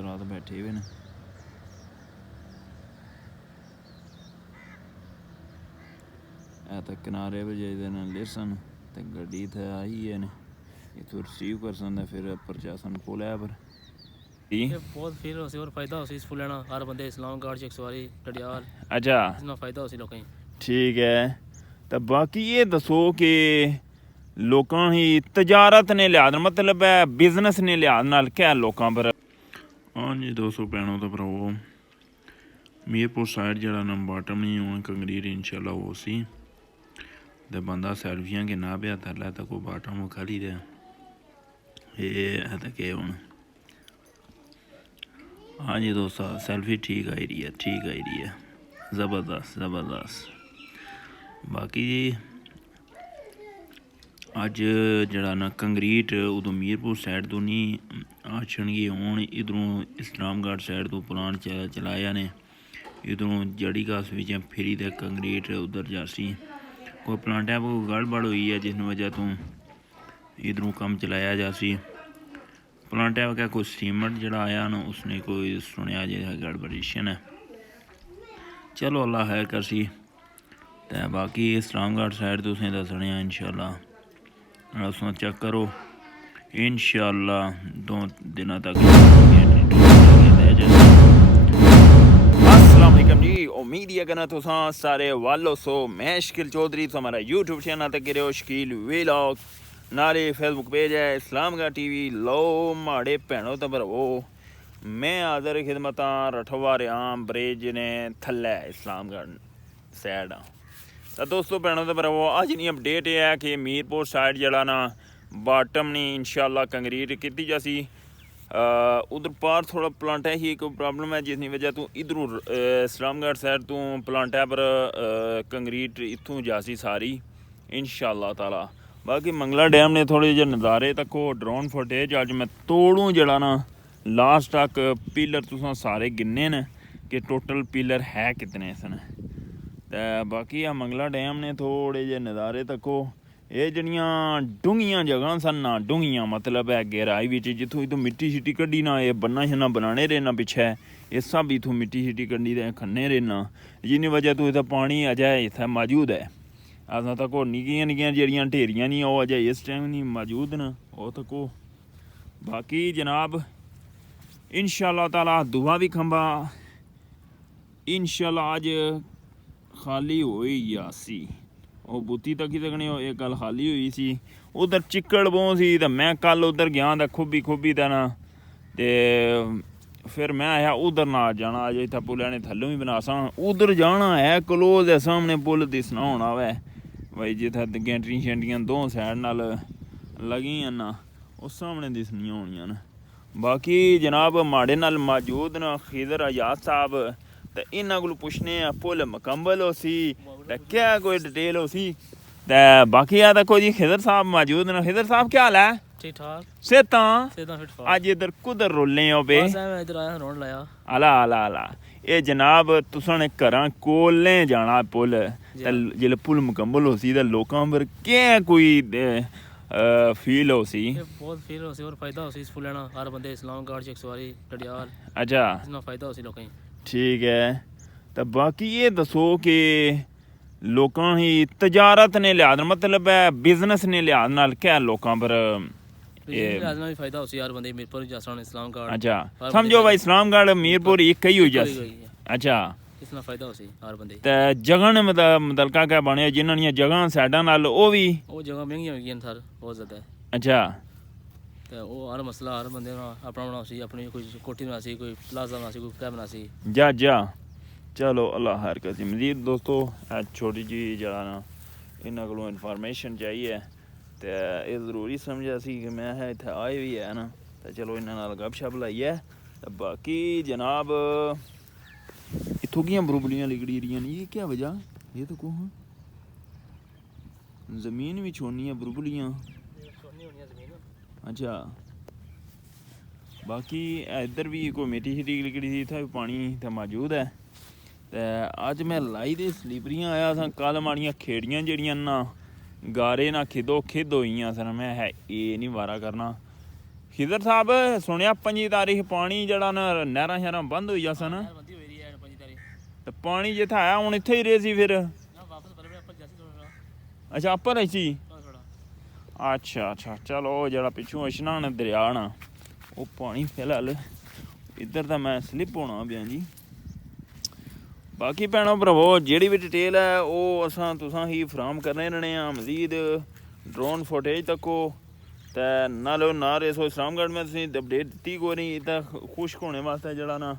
रात बैठे हुए ने तो किनारे पर जाइए ने लेसन तो गड्डी इत्थै आई है ने इत्थों रिसीव कर सकते फिर प्रशासन पुल है पर बहुत फील हो सी और फायदा हो सी इस पुल ना हर बंदे इस्लामगढ़ च 100 डडियाल अच्छा इतना फायदा हो सी लोकें ठीक है तो बाकी ये दसो कि लोकां ही तजारत ने लिहाज मतलब है बिजनेस ने लिहाज नाल क्या लोकां पर हाँ जी 200 भैनों तो भरावो मीरपुर साइड जरा ना बाटम नहीं होना कंगरीर इंशाल्लाह वो सी ते बंदा सैल्फियां के ना पे थल्लै तो कोई बाटम खाली दे ये है तो केह् हून हाँ जी दोस्तों सैल्फी ठीक आई रही है ज़बरदस्त बाकी अज जरा ना कंगरीट उदों मीरपुर साइड तो नहीं आछणगे हूँ इधरों इस्लामगढ़ साइड तो प्लान चलाया ने इधरों जड़ी घास बिच फिरी ते कंगरीट उधर जासी कोई प्लांटा पर गड़बड़ हुई है जिस वजह तो इधरों कम चलाया जासी प्लांटा क्या कोई सीमेंट जड़ा आया ना उसने कोई सुनिया जो गड़बड़ेशन है चलो अल्लाह खैर करसी तो बाकी इस्लामगढ़ साइड तुसें दसने इंशाल्लाह उस चेक करो इंशाल्लाह 2 दिनों तक अस्सलाम वालेकुम जी उम्मीद है करना तुसा सारे वालो सो मैं शकील चौधरी तो हमारा यूट्यूब चैनल तक गिरे हो शकील व्लॉग नारे फेसबुक पेज है इस्लामगढ़ टीवी लो माड़े भैनों तो भरवो मैं हाज़र खिदमत रठवा रहा ब्रिज ने थल्लै इस्लामगढ़ साइड तो दोस्तों भैनों तो भरावो अज नहीं अपडेट यह है कि मीरपुर साइड जरा ना बाटम नहीं इंशाल्लाह कंक्रीट की जासी उधर पार थोड़ा प्लांटा ही कोई प्रॉब्लम है जिसकी वजह तो इधरों इस्लामगढ़ साइड तो प्लांटा पर कंक्रीट इत्थों जासी सारी इंशाल्लाह ताला बाकी मंगला डैम ने थोड़े जे नज़ारे तको ड्रोन फुटेज अज मैं तोड़ूँ जरा ना लास्ट तक पिलर तुसां सारे गिने न कि टोटल पिलर है कितने सन ते बाकी आ मंगला डैम ने थोड़े जे नज़ारे तको ये जड़ियाँ डूंगियां जगह सन ना डूंगियां मतलब है गहराई बिच जित्थों इत्थों मिट्टी शिट्टी कड्डी ना ये बन्ना शन्ना बनाने रहना पिच्छे इस सब इत्थों मिट्टी शिट्टी कड्डी ते खन्ने रहना जिन्नी वजह तो इत्थै पानी अजें इत्थै मौजूद है असां तक निक्कियां निक्कियां जेह्ड़ियां ढेरियां नहीं ओह् अजें इस टाइम नहीं मौजूद न ओह् तको बाकी जनाब इंशाल्लाह ताला दुआ भी खंबा इंशाल्लाह अज खाली होई जासी वो बुत्ती तक ही तकने एक गल खाली हुई सी उधर चिक्कड़ बहुत सी तो मैं कल उधर गया तो खुब्बी दा ना ते फिर मैं आया उधर ना जाना अज इत्थै पुलै ने थल्लों ही बनासा उधर जाना है क्लोज है सामने पुल दिसना होना वै भाई जित्थै गैंटरियां शैंटियां दो साइड नाल लगियां ना उस सामने दिसनियां होनियां न बाकी जनाब माड़े नाल मौजूद न खिदर आजाद साहब तो इन्हों को पुछने पुल मुकम्मल हो सी ते क्या कोई डिटेल हो सी ते बाकी आ देखो जी खिदर साहब मौजूद न खिदर साहब क्या हाल है ठीक ठाक सेहतां फिट अज इधर कुधर रोले हो पे इधर आया रोड लाया आला ये जनाब तुसां ने घरां कोले जाना पुल ते जिसले पुल मुकम्मल हो सी ते लोकां पर क्या कोई फील हो सी बहुत फील हो सी और फायदा हो सी इस पुल ना हर बंदे इस्लामगढ़ च 100 डडियाल अच्छा इतना फायदा हो सी लोकें ठीक है तो बाकी ये दसो कि लोकां ही तजारत ने लिहाज मतलब है बिजनेस ने लिहाज नाल क्या लोकां पर भी फायदा हो सी हर बंदे मीरपुर जासन इस्लामगढ़ अच्छा समझो भाई इस्लामगढ़ मीरपुर एक ही हो जासी अच्छा इतना फायदा हो सी हर बंदे ते जगह ने मतलब क्या बने जिन्हां दियां जगह साइडां नाल ओह भी वो जगह महंगियां हो गई सर बहुत ज़्यादा अच्छा तो वो हर मसला हर बंदे अपना बना सी अपनी कोई कोठी बना सी कोई प्लाजा बना सी कोई क्या बना सी जा चलो अल्लाह खैर करी मजीद दोस्तों छोटी जी जरा ना इन्हों को इन्फॉर्मेशन चाहिए तो ये ज़रूरी समझा सी कि मैं है इत्थै आए भी है ना तो चलो इन्होंने नाल गपशप लाइए तो बाकी जनाब इत्थों की बरुबलियां लिगड़ी रही नहीं ये क्या वजह ये तो कौन जमीन भी छोड़नी है बरुबलियां अच्छा बाकी इधर भी कोई मिट्टी शिट्टी लिगड़ी थी इत्थै भी पानी इत्थै मौजूद है तो अज मैं लाई दे स्लीपरियां आया सा कल माड़ियां खेड़ियां जड़ियां ना गारे ना खिद होई सन मैं है ये नहीं वारा करना ਖਿਦਰ ਸਾਹਿਬ ਸੁਣਿਆ 25 ਤਾਰੀਖ ਪਾਣੀ ਜਿਹੜਾ ਨਾ ਨਹਿਰਾਂ ਸ਼ਹਿਰਾਂ ਬੰਦ ਹੋਈ ਜਾ ਸਨ ਯਾਰ ਬੰਦੀ ਹੋਈ ਰਹੀ ਹੈ 5 ਤਾਰੀਖ ਤੇ ਪਾਣੀ ਜਿੱਥੇ ਆਇਆ ਹੁਣ ਇੱਥੇ ਹੀ ਰਹੇ ਸੀ ਫਿਰ ਨਾ ਵਾਪਸ ਪਰ ਆਪਾਂ ਜੈਸੀ ਥੋੜਾ ਅੱਛਾ ਉੱਪਰ ਹੀ ਸੀ ਥੋੜਾ ਅੱਛਾ ਚਲੋ ਉਹ ਜਿਹੜਾ ਪਿੱਛੋਂ ਇਸ਼ਨਾਨ ਦਰਿਆ ਨਾ ਉਹ ਪਾਣੀ ਫਿਲਹਾਲ ਇੱਧਰ ਤਾਂ ਮੈਂ ਸਲਿੱਪ ਹੋਣਾ ਪਿਆ ਜੀ ਬਾਕੀ ਭੈਣੋ ਭਰਾਵੋ ਜਿਹੜੀ ਵੀ ਡਿਟੇਲ ਹੈ ਉਹ ਅਸਾਂ ਤੁਸਾਂ ਹੀ ਫਰਾਹਮ ਕਰਨੇ ਰਹਿਣੇ ਆ ਮਜ਼ੀਦ ਡਰੋਨ ਫੁਟੇਜ ਤੱਕੋ ਤੇ ਨਾਲੇ ਨਾਰੇ ਸੋ ਇਸਲਾਮਗढ़ में ਤੁਸੀਂ ਅਪਡੇਟ ਦਿੱਤੀ ਕੋਈ ਨਹੀਂ ਤਾਂ ਖੁਸ਼ਕ ਹੋਣੇ ਵਾਸਤੇ ਜਿਹੜਾ ਨਾ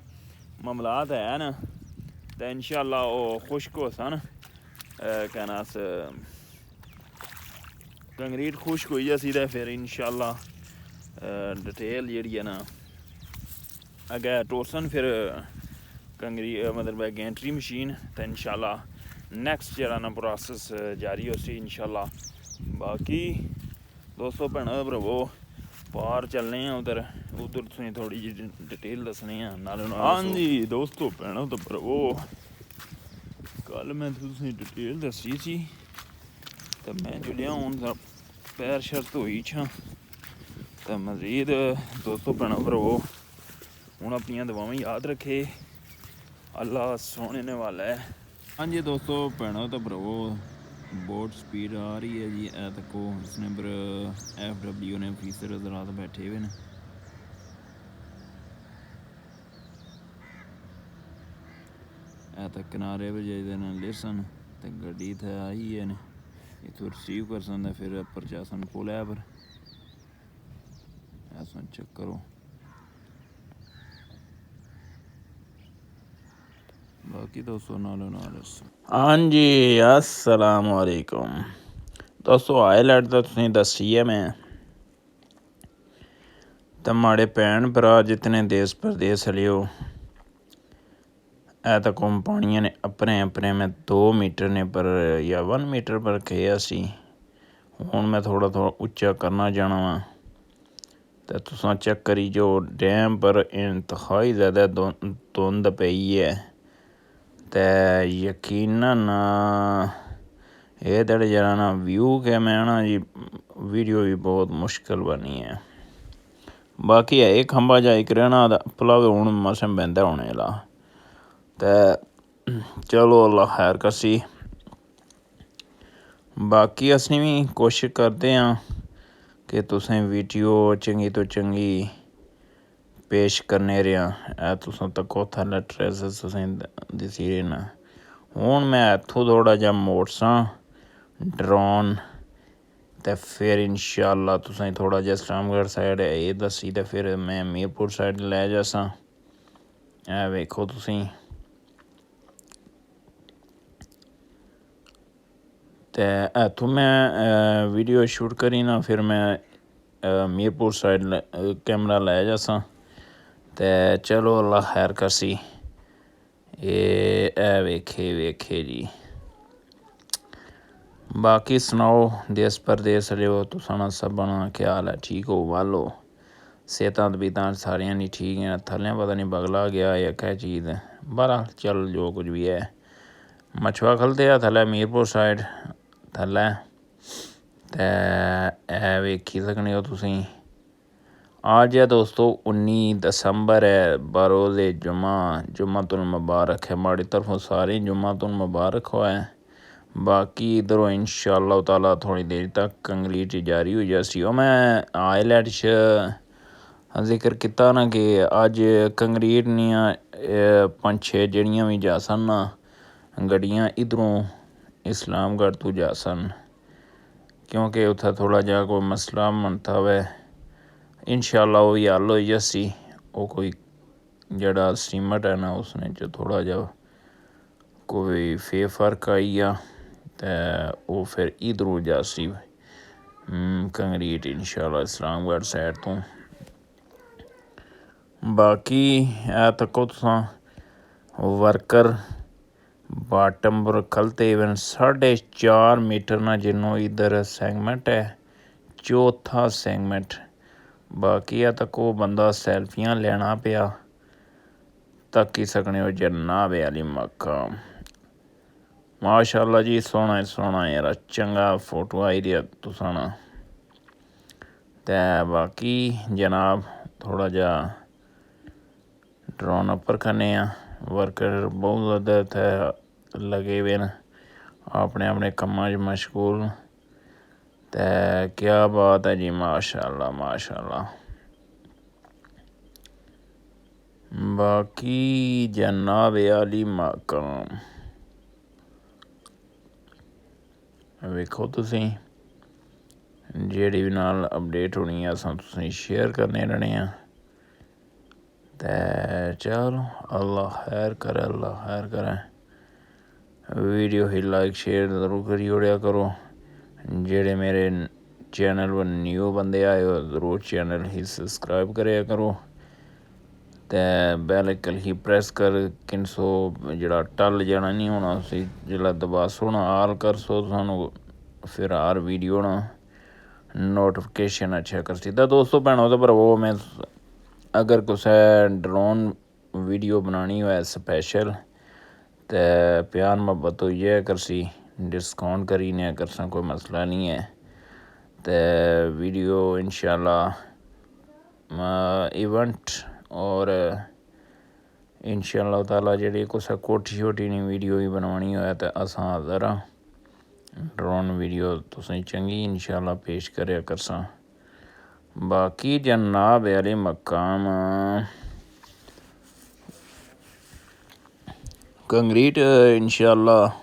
ਮਾਮਲਾਤ ਹੈ ਨਾ ਤਾਂ ਇਨਸ਼ਾਅੱਲਾ ਉਹ ਖੁਸ਼ਕ ਹੋ ਸਨ ਕਹਿਣਾ ਕੰਕਰੀਟ ਖੁਸ਼ਕ ਹੋਈ ਅਸੀਂ ਤਾਂ ਫਿਰ ਇਨਸ਼ਾਅੱਲਾ डिटेल जी है ना अगे टोसन फिर कंगरी मतलब गैंट्री मशीन तो इंशाल्लाह नैक्सट जरा ना प्रोसेस जारी हो सी इंशाल्लाह बाकी दोस्तों भैनों भरावो पार चलने हैं उधर तुसें थोड़ी जी डिटेल दसने हैं नाल हाँ जी दोस्तों भैनों तो भरावो कल मैं तुसें डिटेल दसी सी तो मैं जुड़िया हूँ पैर शर्त होई छा तो मजीद दोस्तों भैनों भरावो हूँ अपन दुआवें याद रखे अल्लाह सोने ने वाला है हाँ जी दोस्तों भैनों तो भरावो बोट स्पीड आ रही है जी ए तको इसने पर FW ने ऑफिसर हजरात बैठे हुए हैं ए तक किनारे पर जाइए लेसन तो गड्डी तो आई है इतों रिसीव कर सकता फिर प्रशासन को लै पर ऐसा चेक करो बाकी दोस्तों नालो नाल हाँ जी अस्सलाम वालेकुम दोस्तों आईलैट तो तुसीं दसी है मैं तो माड़े भैन भरा जितने देश परदेस लियो ऐ तो कंपनियां ने अपने अपने में 2 मीटर ने पर या 1 मीटर पर कहा सी हुण मैं थोड़ा उच्चा करना जाना वा तो तुसां चेक करी जो डैम पर इंतहाई ज़्यादा धुंध पई है तो यकीनन ये तेरे जरा ना व्यू के मैं ना जी वीडियो भी बहुत मुश्किल बनी है बाकी है एक खंबा जा एक रहना भला हूँ मौसम बहता होने ला तो चलो अल्लाह खैर कसी बाकी असीं भी कोशिश करते हैं कि तुसें वीडियो चंगी तो चंगी पेश करने रहा तुसें तको थल्ले ट्रेस तुसें दिसी रहना हूँ मैं इत्थों थोड़ा जा मोड़सा ड्रोन तो फिर इंशाअल्लाह तुसें थोड़ा जा इस्लामगढ़ साइड ये दसी तो फिर मैं मीरपुर साइड लै जासा ए वेखो तुसीं तो इत्थों मैं वीडियो शूट करी ना फिर मैं मीरपुर साइड कैमरा लै जासा तो चलो अल्लाह खैर करसी ये वेखे जी बाकी सुनाओ देश परदेस लियो तुसां सबना क्या हाल है ठीक हो वालो सेहतां तबीयतां सारियां नहीं ठीक हैं थल्ले पता नहीं बगला गया या क्या चीज़ है बहरहाल चल जो कुछ भी है मछुआ खलते आ थल्ले मीरपुर साइड थल्ले ते ए वेखी सकने हो तुसीं आज है दोस्तों 19 दिसंबर है बरोज़ जुम्मतुल मुबारक है हमारी तरफों सारे जुम्मतुल मुबारक हो है बाकी इधरों इंशाअल्लाह ताला थोड़ी देर तक कंक्रीट जारी हो जासी मैं आईलैट जिक्र किया ना कि अज कंक्रीट नियां 5-6 जड़ियाँ भी जा सन ना गड्डियाँ इधरों इस्लामगढ़ तो जा सन क्योंकि उत्थे थोड़ा जा कोई मसला मनता वै इंशाअल्लाह वो हल हो जासी वो कोई जड़ा सीमट है ना उसने जो थोड़ा जा कोई फे फर्क आई गया तो वो फिर इधरों जासी कंक्रीट इंशाअल्लाह इस्लामगढ़ साइड तो बाकी है तको तुसां वर्कर बाटम पर खलते इवन 4.5 मीटर ना जिन्हों इधर सैगमेंट है चौथा सैगमेंट बाकी है तको बंदा सैल्फियां लेना पिया तक ही सकने हो जन्नाब अली मकाम माशाअल्लाह जी सोहना यार चंगा फोटो आई रहा तुसां ते बाकी जनाब थोड़ा जा ड्रोन उप्पर करने वर्कर बहुत ज़्यादा इत्थै लगे हुए न अपने अपने कम्मां च मशगूल। ते क्या बात है जी, माशाअल्लाह माशाअल्लाह। बाकी जनाब आली मकाम वेखो तुसीं जेह्ड़ी भी नाल अपडेट होनी है असां तुसें शेयर करने रहने ते चलो अल्लाह खैर करे, अल्लाह खैर करे। वीडियो ही लाइक शेयर ज़रूर करी ओड़ेआ करो। जेह्ड़े मेरे चैनल पर न्यू बंदे आए हो ज़रूर चैनल ही सब्सक्राइब करेआ करो ते बैल आइकन ही प्रेस कर किनसो जेह्ड़ा टल जाना नहीं होना उसी जेल्लै दबासो ना आल करसो सानू फिर हर वीडियो ना नोटिफिकेशन अच्छा कर सीधा। दोस्तों भैनों ते भरावो मैं अगर कुसै ड्रोन वीडियो बनानी होऐ स्पैशल ते प्यार मुहब्बत होइयै करसी डिस्काउंट करी ने करसा कोई मसला नहीं है। ते वीडियो इंशाल्लाह इवेंट और इंशाल्लाह ताला जेह्ड़ी कुसै कोठी शोठी नी वीडियो ही बनवानी होऐ ते असां हाज़र आं। ड्रोन वीडियो तुसें चंगी इंशाल्लाह पेश करेआ करसां। बाकी जनाब आले मकाम कंक्रीट इंशाल्लाह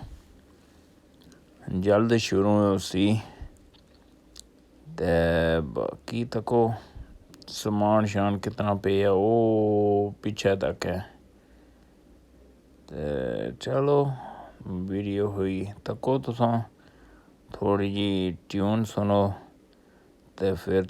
जल्द शुरू होसी ते बाकी तको समान शान कितना पे है वो पिछे तक है ते चलो वीडियो हुई तको तुसां थोड़ी जी ट्यून सुनो ते फिर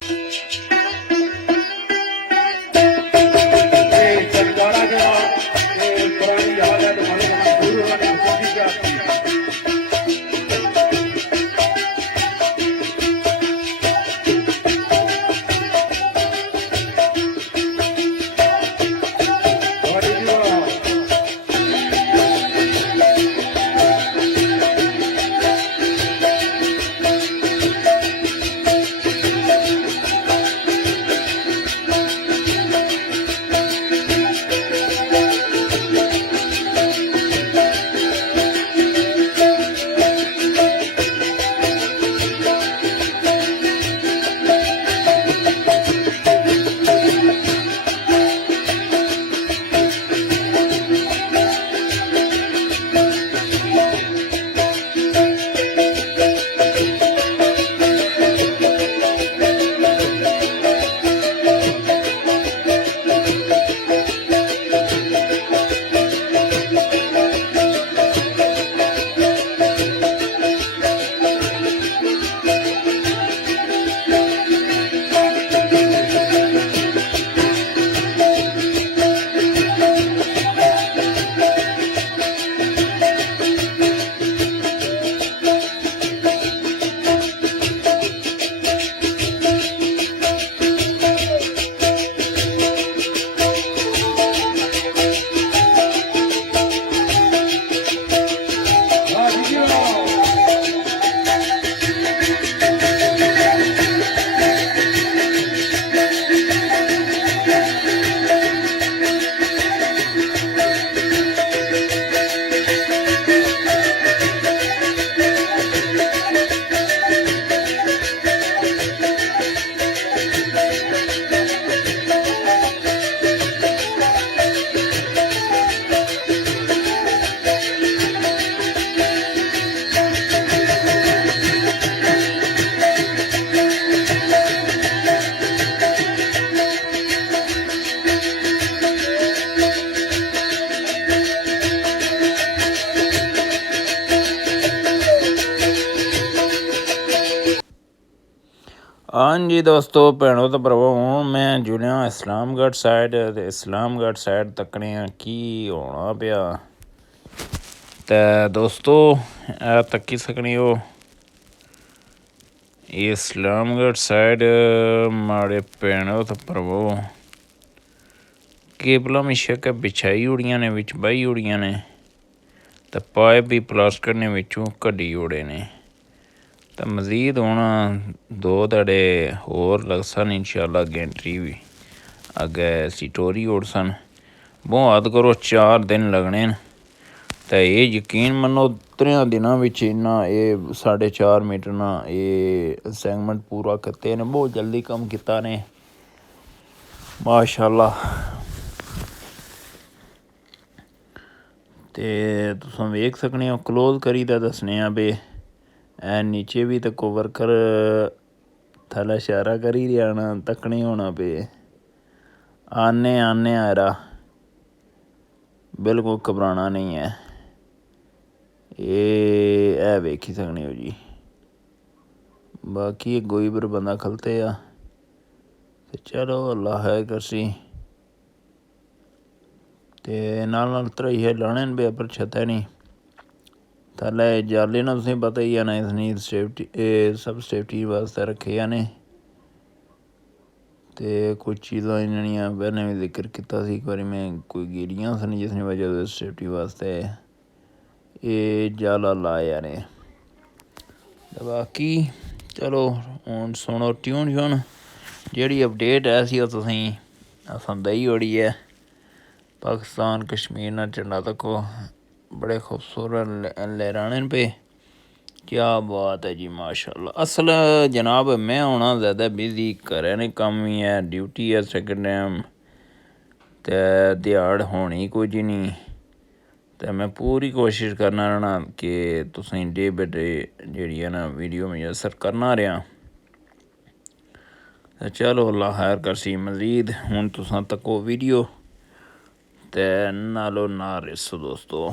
हाँ जी दोस्तों भैनों ते भरावो हूँ मैं जुड़िया इस्लामगढ़ साइड ते इस्लामगढ़ साइड तक्कने की होना पिया ते दोस्तों तक्की सकने हो इस्लामगढ़ साइड माड़े भैनों ते भरावो केबलां मिशक बिछाई ओड़ियां ने बिच बाही ओड़ियां ने ते पाइप भी प्लास्टर ने विचों कड्ढी ओड़े ने ਤਾਂ ਮਜ਼ੀਦ ਹੁਣ 2 ਤੁਹਾਡੇ ਹੋਰ ਲੱਗ ਸਨ ਇਨਸ਼ਾਅੱਲਾ ਗੈਂਟਰੀ ਵੀ ਅੱਗੇ ਸਿਟੋਰੀ ਉੜ ਸਨ ਬਹੁਤ ਕਰੋ 4 ਦਿਨ ਲੱਗਣੇ ਨੇ ਤਾਂ ਇਹ ਯਕੀਨ ਮੰਨੋ 3 ਦਿਨਾਂ ਵਿੱਚ ਇੰਨਾ ਇਹ 4.5 ਮੀਟਰ ਨਾਲ ਇਹ ਸੈਗਮੈਂਟ ਪੂਰਾ ਕੀਤੇ ਨੇ ਬਹੁਤ ਜਲਦੀ ਕੰਮ ਕੀਤਾ ਨੇ ਮਾਸ਼ਾਅੱਲਾ। ਤੇ ਤੁਸੀਂ ਵੇਖ ਸਕਦੇ ਹੋ ਕਲੋਜ਼ ਕਰੀ ਤਾਂ ਦੱਸਣੇ ਆ ਬੇ ਐ ਨੀਚੇ ਵੀ ਤਾਂ ਕੋ ਵਰਕਰ ਥੱਲੇ ਇਸ਼ਾਰਾ ਕਰੀ ਰਿਹਾ ਨਾ ਤੱਕਣੀ ਹੋਣਾ ਪਏ ਆਨੇ ਆ ਰਾ ਬਿਲਕੁਲ ਘਬਰਾਉਣਾ ਨਹੀਂ ਹੈ ਇਹ ਵੇਖੀ ਸਕਦੇ ਹੋ ਜੀ। ਬਾਕੀ ਗੋਈਬਰ ਬੰਦਾ ਖਲਤੇ ਆ ਤੇ ਚਲੋ ਅੱਲਾ ਹੈ ਕਰਸੀ ਤੇ ਨਾਲ ਧਰਾਈ ਹੈ ਲਾਣੇ ਨੇ ਬੇ ਪਰ ਛੱਤਾ ਨਹੀਂ ਥੱਲੇ ਜਾਲੇ ਨਾ ਤੁਸੀਂ ਪਤਾ ਹੀ ਆ ਨਾ ਇਸਨੀ ਸੇਫਟੀ ਇਹ ਸਭ ਸੇਫਟੀ ਵਾਸਤੇ ਰੱਖੇ ਆ ਨੇ ਤੇ ਕੁਝ ਚੀਜ਼ਾਂ ਇਹਨਾਂ ਦੀਆਂ ਪਹਿਲਾਂ ਵੀ ਜ਼ਿਕਰ ਕੀਤਾ ਸੀ ਇੱਕ ਵਾਰੀ ਮੈਂ ਕੋਈ ਗਿਰੀਆਂ ਸਨ ਜਿਸ ਦੀ ਵਜ੍ਹਾ ਤੋਂ ਸੇਫਟੀ ਵਾਸਤੇ ਇਹ ਜਾਲਾ ਲਾਇਆ ਨੇ। ਤੇ ਬਾਕੀ ਚਲੋ ਹੁਣ ਸੁਣੋ ਟਿਊਨ ਸ਼ੁਨ ਜਿਹੜੀ ਅਪਡੇਟ ਹੈ ਸੀ ਉਹ ਤੁਸੀਂ ਦਈ ਹੋੜੀ ਹੈ ਪਾਕਿਸਤਾਨ कश्मीर ना झंडा तको बड़े खूबसूरत लहराने पे क्या बात है जी माशाल्लाह। असल जनाब मैं होना ज़्यादा बिजी घरै ने कम्म ही है ड्यूटी है सेकंड टाइम ते दिहाड़ होनी कुछ नहीं ते मैं पूरी कोशिश करना रहना कि तुसें डे बाय डे जेह्ड़ी है ना वीडियो मुयसर करना रेहा। चलो अल्लाह खैर करसी मज़ीद हुण तुसां तको वीडियो ते नालो ना रिसो दोस्तों।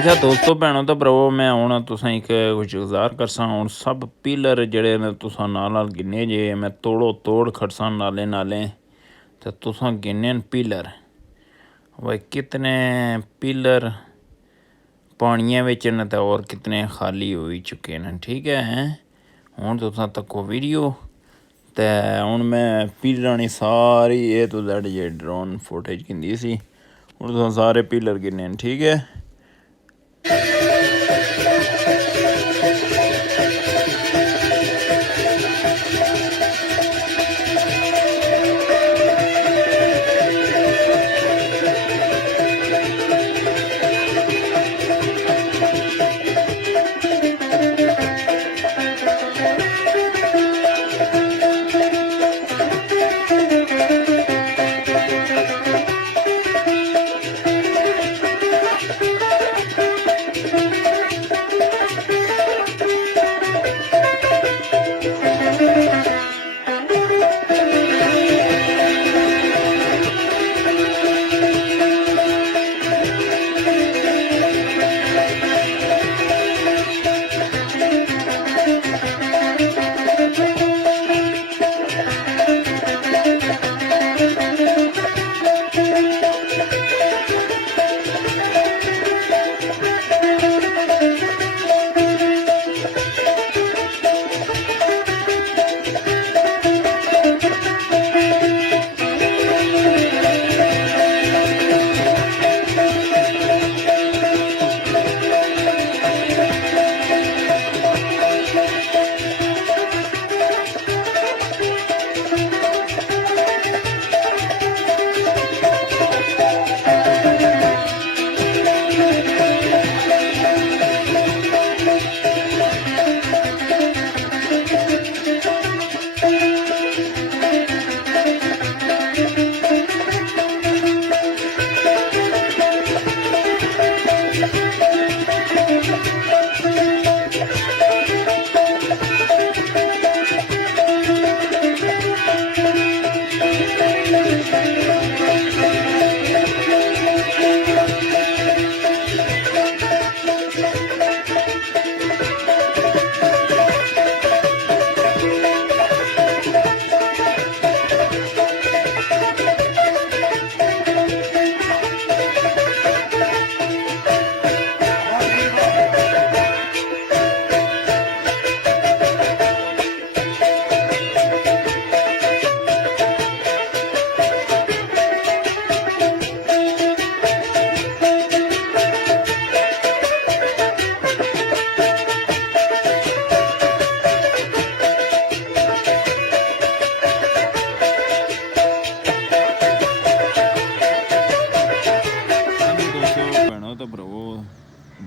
अच्छा दोस्तों भैनों तो भरावो मैं हूँ तुसें एक कुछ गुजार करसा हूँ सब पिलर जड़े ने तुसां नाल गिने जे मैं तोड़ो तोड़ खड़सा नाले नाले तो तुसां गिने न पिलर भाई कितने पिलर पानिया बिच न ते और कितने खाली हो चुके हैं ठीक है हुण तुसां तक्को वीडियो ते हुण मैं पिलरां दी सारी ए टू ज़ेड जे ड्रोन फुटेज गिंदी सी हुण तुसां सारे पिलर गिने न ठीक है।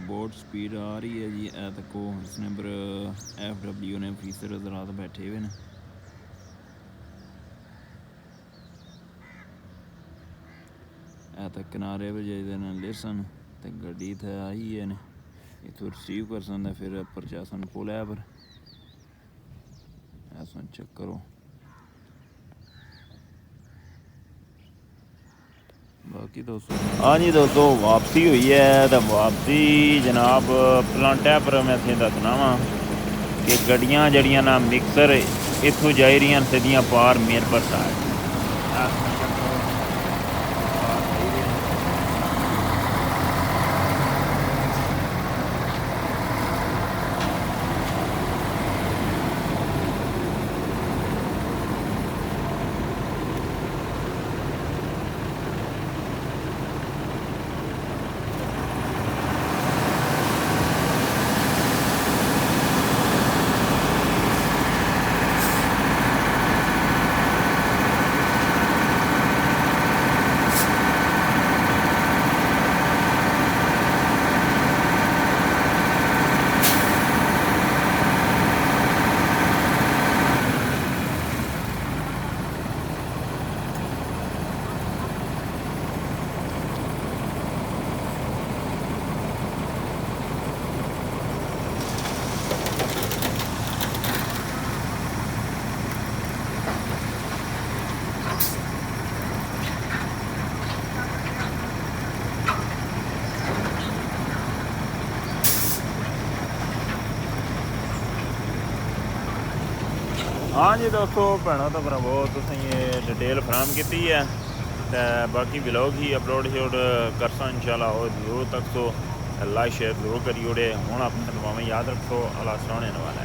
बोट स्पीड आ रही है जी ए तको इस नंबर FW ने फीसर हजरात बैठे हुए हैं ए तक किनारे पर जाइए लेसन तो गड्डी इत्थै आई है ने इत्थों रिसीव कर सकता फिर प्रशासन पुल है पर ऐसा चेक करो बाकी दोस्तों हाँ जी दोस्तों वापसी हुई है तो वापसी जनाब प्लांटा पर मैं इतने दसना वा कि गड्डियां जड़ियां ना मिक्सर इत्थों जाई रही सीधियां पार मीरपुर साइड हाँ जी दोस्तों भैनों तो भरावो तुसें ये डिटेल फराहम की है तो बाकी ब्लॉग ही अपलोड शोड करसा इंशाल्लाह और जरूर तक तो लाइक शेयर जरूर करी ओड़े हूँ अपने दुआवें याद रखो अल्लाह सोने वाला है।